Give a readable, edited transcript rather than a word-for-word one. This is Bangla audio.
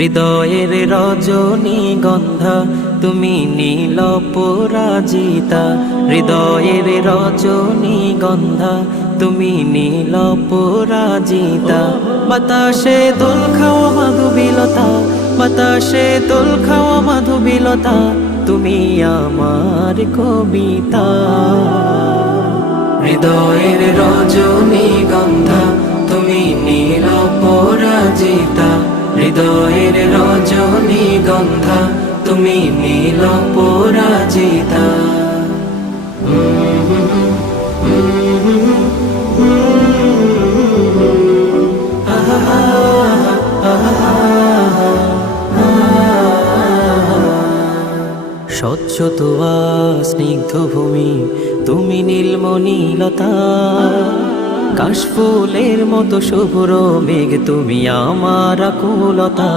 হৃদয়ের রজনীগন্ধা তুমি নীল পরাজিতা, হৃদয়ের রজনীগন্ধা তুমি নীল পরাজিতা। বাতাসে দোল খাওয়া মাধুবিলতা, বাতাসে দোল খাওয়া মাধুবিলতা, তুমি আমার কবিতা। হৃদয়ের রজনীগন্ধা তুমি নীল পরাজিতা, হৃদয়ের রজনীগন্ধা তুমি নীল পরাজিতা। স্বচ্ছ তোয়া স্নিগ্ধ ভূমি তুমি নীলমণিলতা, কাশফুলের মতো শুভ্র মেঘ তুমি আমার আকুলতা।